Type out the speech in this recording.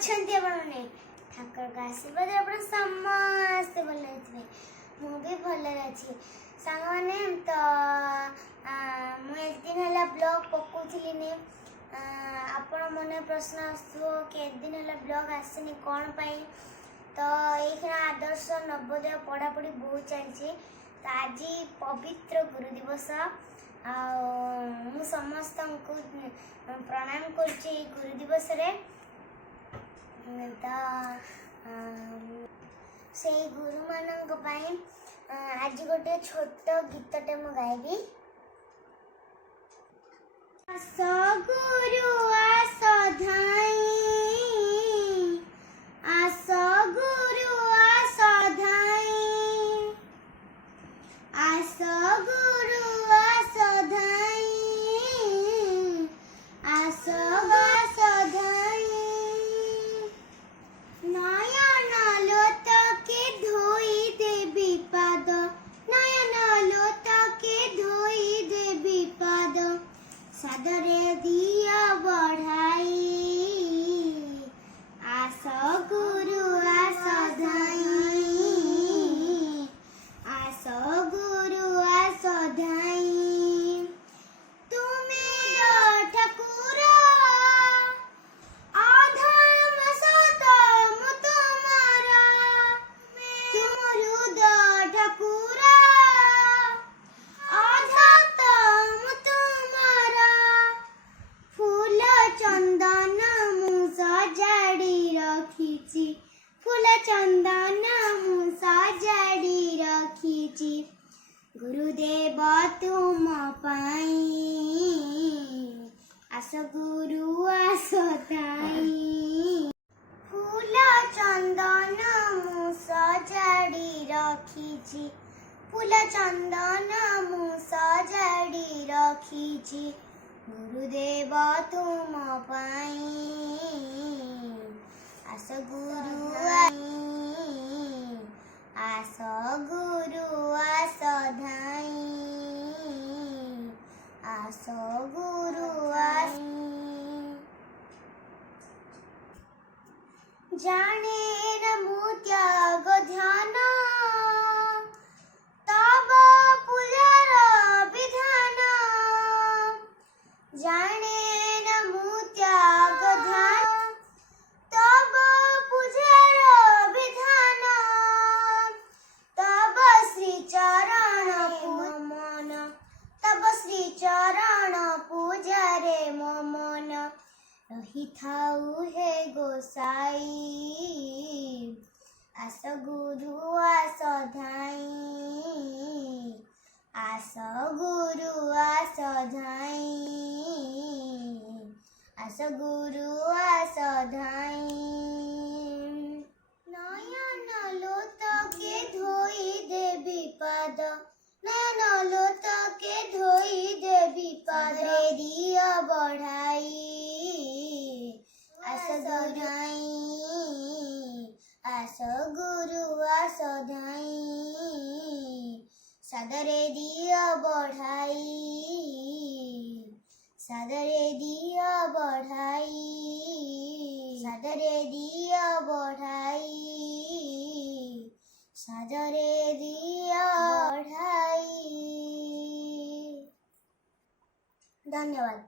ଅଛନ୍ତି ଆପଣମାନେ? ଠାକୁରଙ୍କ ଆଶୀର୍ବାଦରେ ଆପଣ ସମସ୍ତେ ଭଲ ହେଇଥିବେ। ମୁଁ ବି ଭଲରେ ଅଛି। ସାଙ୍ଗମାନେ ତ ମୁଁ ଏତେ ଦିନ ହେଲା ବ୍ଲଗ୍ ପକାଉଥିଲିନି। ଆପଣ ମନେ ପ୍ରଶ୍ନ ଆସୁଥିବ କେତେ ଦିନ ହେଲା ବ୍ଲଗ୍ ଆସିନି କ'ଣ ପାଇଁ? ତ ଏଇଖିଣା ଆଦର୍ଶ ନବୋଦୟ ପଢ଼ାପଢ଼ି ବହୁତ ଚାଲିଛି। ତ ଆଜି ପବିତ୍ର ଗୁରୁ ଦିବସ। ଆଉ ମୁଁ ସମସ୍ତଙ୍କୁ ପ୍ରଣାମ କରୁଛି ଏଇ ଗୁରୁ ଦିବସରେ। ତ ସେଇ ଗୁରୁମାନଙ୍କ ପାଇଁ ଆଜି ଗୋଟେ ଛୋଟ ଗୀତଟେ ମୁଁ ଗାଇବି। ଆସ ଗୁରୁ ଆସ ଧାଇଁ, ଆସ ଗୁରୁ ଆସ ଧାଇଁ, ଆସ ଗୁରୁ ଆସ ଧାଇଁ, ଆସ ଆସ ଧାଇଁ। নয়ন লতাকে ধোই দেবী পাদ, নয়ন লতাকে ধোই দেবী পাদ, সাদরে দিয়া বঢ়াই, আস গুরু আস ধাই, আস গুরু আস ধাই। তুমি ঠাকুর चंदन मु सजाड़ी रखीची, गुरुदेव तुम पाई, आस गुरु आस ताई। फूल चंदन मु सजाड़ी रखीची, फूल चंदन मु सजाड़ी रखीची, गुरुदेव तुम पाई, आस गुरु आस गुरु आस धाई, आस गुरु आस। जाने न मु त्याग ध्यान तब पूजार विधान, जाने न मु त्याग ध्यान तब पूजार विधान, तब श्री चरण मन, तब श्री चरण पूजारे मो मन, रही थाऊ हे गोसाई, आस गुरु आस धाई, आस गुरु आस धाई, आस गुरु आस धाई। नयन लोतके धोई देबी पाद, नयन लोतके धोई देबी पाद, दिया बढ़ाई, आस गुरुई, आस गुरु आस धाई, सादरे दिया बढ़ाई, सादरे दिया बढ़ाई, सादरे दिया बढ़ाई, सादरे दिया बढ़ाई। धन्यवाद।